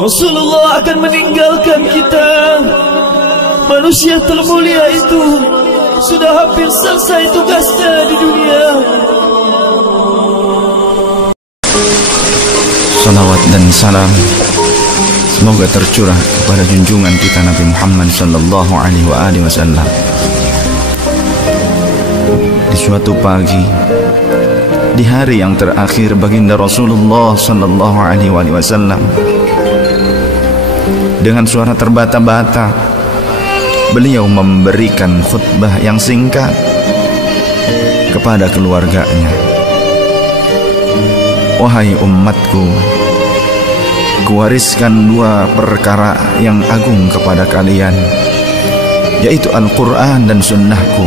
Rasulullah akan meninggalkan kita. Manusia termulia itu sudah hampir selesai tugasnya di dunia. Salawat dan salam semoga tercurah kepada junjungan kita Nabi Muhammad sallallahu alaihi wasallam. Di suatu pagi, di hari yang terakhir baginda Rasulullah sallallahu alaihi wasallam, dengan suara terbata-bata beliau memberikan khutbah yang singkat kepada keluarganya. Wahai umatku, kuwariskan dua perkara yang agung kepada kalian, yaitu Al-Quran dan sunnahku,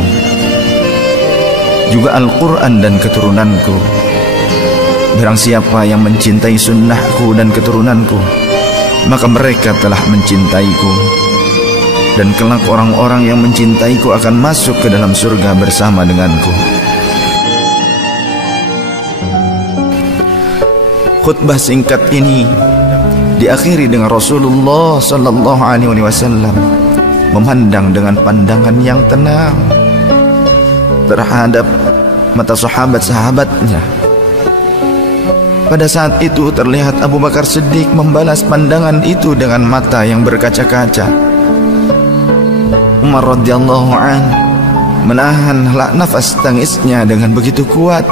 juga Al-Quran dan keturunanku. Barang siapa yang mencintai sunnahku dan keturunanku, maka mereka telah mencintaiku, dan kelak orang-orang yang mencintaiku akan masuk ke dalam surga bersama denganku. Khutbah singkat ini diakhiri dengan Rasulullah sallallahu alaihi wasallam memandang dengan pandangan yang tenang terhadap mata sahabat-sahabatnya. Pada saat itu terlihat Abu Bakar Siddiq membalas pandangan itu dengan mata yang berkaca-kaca. Umar radhiyallahu an menahan nafas tangisnya dengan begitu kuat.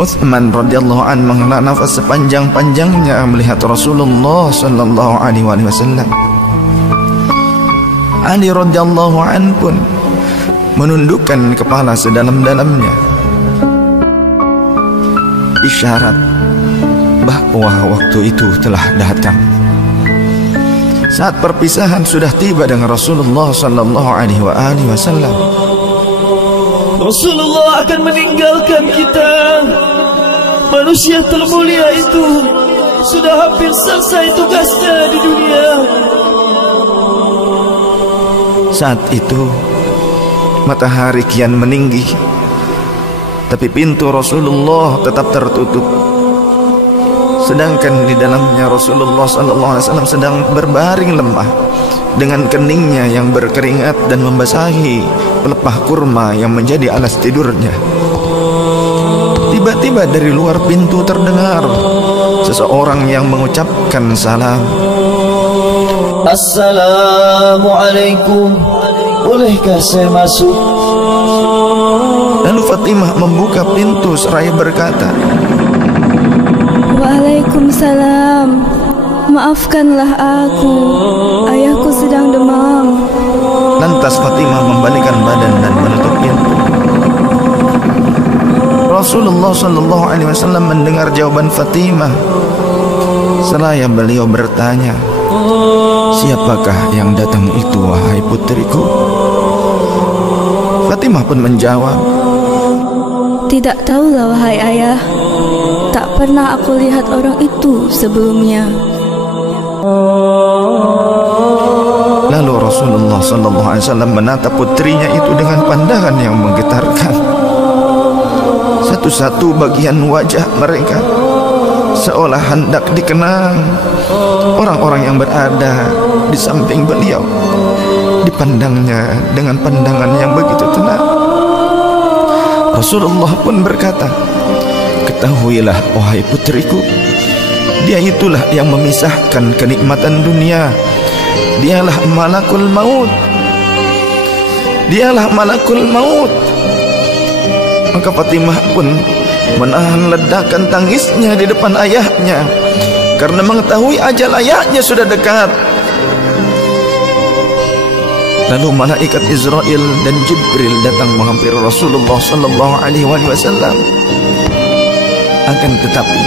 Utsman radhiyallahu an menghela nafas sepanjang-panjangnya melihat Rasulullah sallallahu alaihi wasallam. Ali radhiyallahu an pun menundukkan kepala sedalam-dalamnya, isyarat bahwa waktu itu telah datang. Saat perpisahan sudah tiba dengan Rasulullah sallallahu alaihi wasallam. Rasulullah akan meninggalkan kita. Manusia termulia itu sudah hampir selesai tugasnya di dunia. Saat itu matahari kian meninggi, tapi pintu Rasulullah tetap tertutup. Sedangkan di dalamnya Rasulullah SAW sedang berbaring lemah dengan keningnya yang berkeringat dan membasahi pelepah kurma yang menjadi alas tidurnya. Tiba-tiba dari luar pintu terdengar seseorang yang mengucapkan salam. Assalamualaikum, bolehkah saya masuk? Lalu Fatimah membuka pintu seraya berkata, Waalaikumsalam, maafkanlah aku, ayahku sedang demam. Lantas Fatimah membalikkan badan dan menutup pintu. Rasulullah sallallahu alaihi wasallam mendengar jawaban Fatimah. Seraya beliau bertanya, siapakah yang datang itu wahai putriku? Fatimah pun menjawab, tidak tahulah wahai ayah, tak pernah aku lihat orang itu sebelumnya. Lalu Rasulullah sallallahu alaihi wasallam menatap putrinya itu dengan pandangan yang menggetarkan. Satu-satu bagian wajah mereka seolah hendak dikenang. Orang-orang yang berada di samping beliau dipandangnya dengan pandangan yang begitu tenang. Rasulullah pun berkata, ketahuilah wahai putriku, dia itulah yang memisahkan kenikmatan dunia. Dialah malakul maut. Dialah malakul maut. Maka Fatimah pun menahan ledakan tangisnya di depan ayahnya karena mengetahui ajal ayahnya sudah dekat. Lalu malaikat Israel dan Jibril datang menghampiri Rasulullah sallallahu alaihi wasallam. Akan tetapi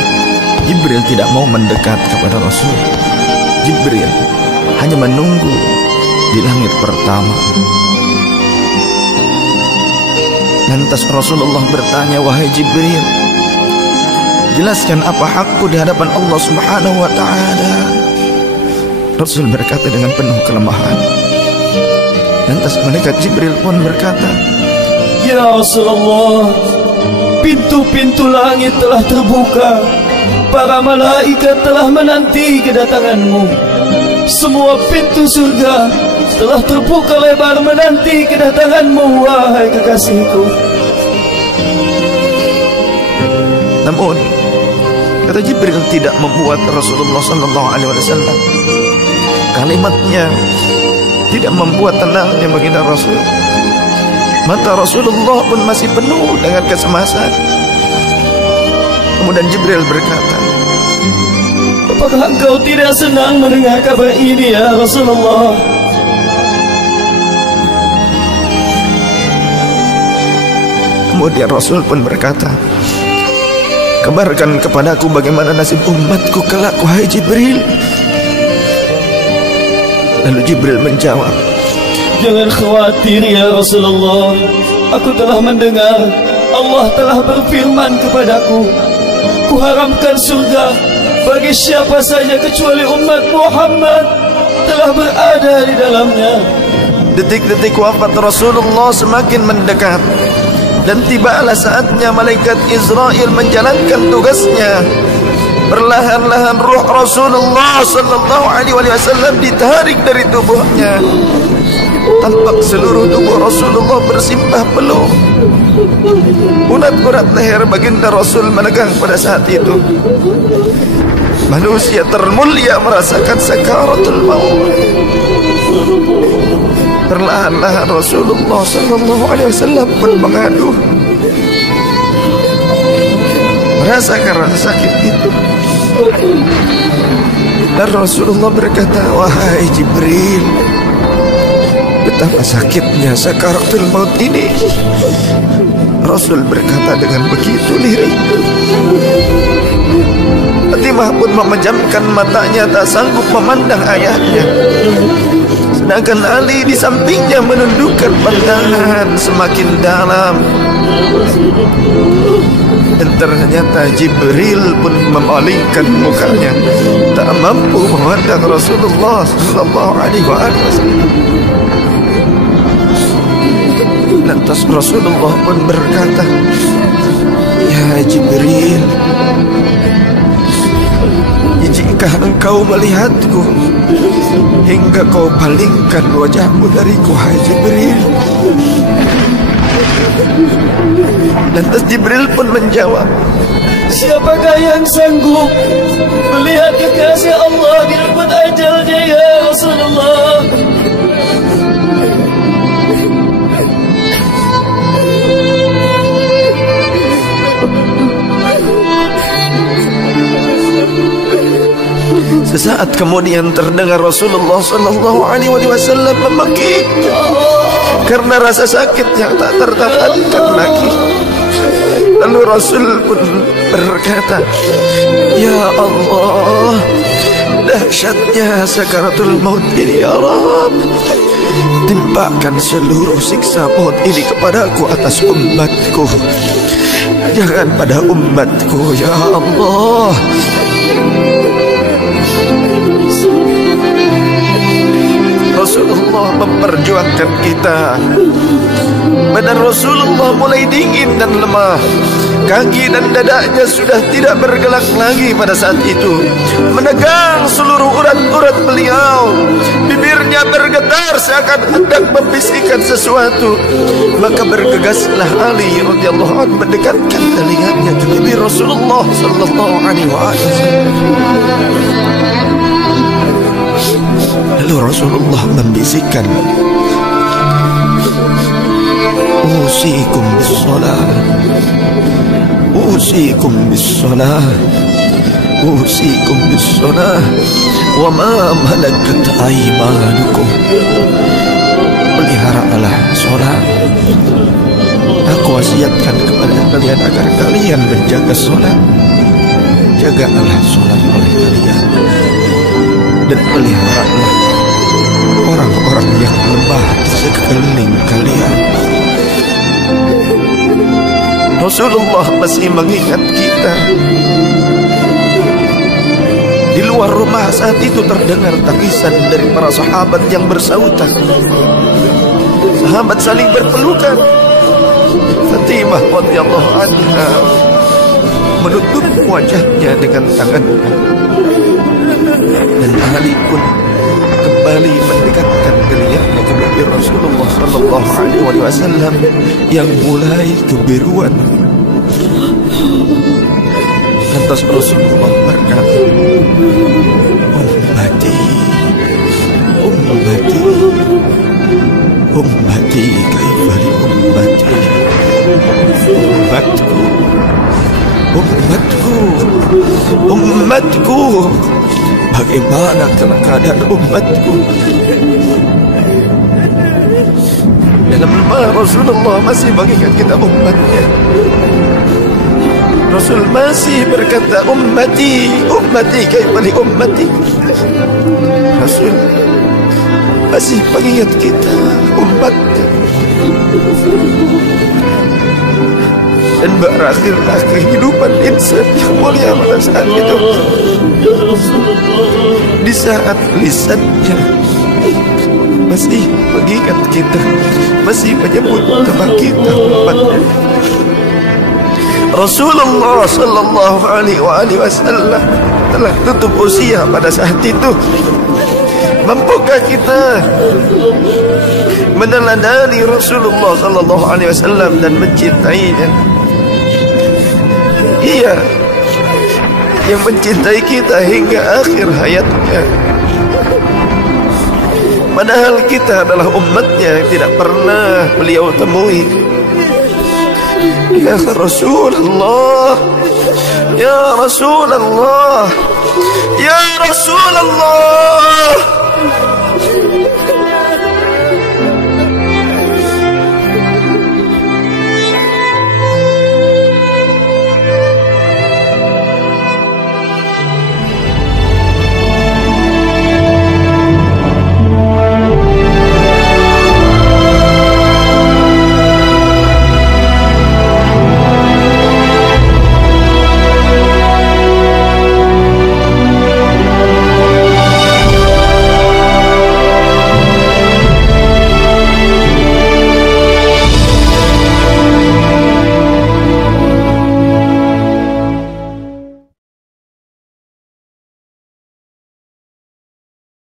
Jibril tidak mau mendekat kepada Rasul. Jibril hanya menunggu di langit pertama. Lantas Rasulullah bertanya, wahai Jibril, jelaskan apa hakku di hadapan Allah Subhanahu wa ta'ala. Rasul berkata dengan penuh kelemahan. Lantas malaikat Jibril pun berkata, ya Rasulullah, pintu-pintu langit telah terbuka. para malaikat telah menanti kedatanganmu. Semua pintu surga telah terbuka lebar menanti kedatanganmu, wahai kekasihku. Namun kata Jibril tidak membuat Rasulullah SAW. Kalimatnya tidak membuat tenangnya baginda Rasul. Mata Rasulullah pun masih penuh dengan kecemasan. Kemudian Jibril berkata, apakah engkau tidak senang mendengar kabar ini ya Rasulullah? Kemudian Rasul pun berkata, kabarkan kepadaku bagaimana nasib umatku kelak, wahai Jibril. Lalu Jibril menjawab, jangan khawatir ya Rasulullah. Aku telah mendengar Allah telah berfirman kepadaku, kuharamkan surga bagi siapa saja kecuali umat Muhammad telah berada di dalamnya. Detik-detik wafat Rasulullah semakin mendekat, dan tibalah saatnya malaikat Israel menjalankan tugasnya. Perlahan-lahan ruh Rasulullah SAW ditarik dari tubuhnya. Tampak seluruh tubuh Rasulullah bersimpah peluh. Urat-urat leher baginda Rasul menegang pada saat itu. Manusia termulia merasakan sakaratul maut. Perlahan-lahan Rasulullah SAW pun mengadu, merasakan rasa sakit itu. Dan Rasulullah berkata, wahai Jibril, betapa sakitnya sakaratul maut ini. Rasul berkata dengan begitu lirih. Fatimah pun memejamkan matanya, tak sanggup memandang ayahnya. Sedangkan Ali di sampingnya menundukkan pandangan semakin dalam. Dan ternyata Jibril pun memalingkan mukanya, tak mampu memandang Rasulullah SAW. Lantas Rasulullah pun berkata, ya Jibril, jika engkau melihatku hingga kau palingkan wajahmu dariku, hai Jibril. Lantas Jibril pun menjawab, siapakah yang sanggup melihat kekasih Allah di depan ajalnya ya Rasulullah? Sesaat kemudian terdengar Rasulullah SAW memekik karena rasa sakit yang tak tertahankan lagi. Lalu Rasul pun berkata, ya Allah, dahsyatnya sakaratul maut ini ya Rabb. Timpakan seluruh siksa maut ini kepadaku atas umatku, jangan pada umatku ya Allah. Rasulullah memperjuangkan kita. Badan Rasulullah mulai dingin dan lemah. Kaki dan dadanya sudah tidak bergerak lagi pada saat itu. Menegang seluruh urat-urat beliau. Bibirnya bergetar seakan hendak membisikkan sesuatu. Maka bergegaslah Ali radhiyallahu anhu mendekatkan telinganya ke bibir Rasulullah sallallahu alaihi wasallam. Lalu Rasulullah membisikkan, usikum bis-shalah, usikum bis-shalah, usikum bis-shalah, wa ma malakat aymanukum. Peliharalah sholat. Aku wasiatkan kepada kalian agar kalian menjaga sholat. Jagalah sholat oleh kalian, dan peliharalah orang-orang yang lemah di sekeliling kalian. Rasulullah masih mengingat kita. Di luar rumah saat itu terdengar tangisan dari para sahabat yang bersautan. Sahabat saling berpelukan. Fatimah radhiyallahu anha menutup wajahnya dengan tangannya. Dan Ali pun kembali mendekatkan dirinya kepada Rasulullah sallallahu alaihi wasallam yang mulai kebiruan. Lantas Rasulullah berkata, "Ummati, ummati, ummati, kaifa li ummati, ummatku, ummatku, ummatku, bagaimana keadaan umatku?" Dalam Rasulullah masih bagikan kita umatnya. Rasul masih berkata, "Ummati, ummati, kaifa li ummati." Rasul masih mengingat kita umatnya. Dan berakhirlah kehidupan insan yang mulia pada saat itu. Di saat lisannya masih mengingat kita, masih menyebut nama kita umatnya. Rasulullah sallallahu alaihi wasallam telah tutup usia pada saat itu. Mampukah kita meneladani Rasulullah sallallahu alaihi wasallam dan mencintainya? Ia yang mencintai kita hingga akhir hayatnya. Padahal kita adalah umatnya yang tidak pernah beliau temui. Ya Rasulullah, ya Rasulullah, ya Rasulullah,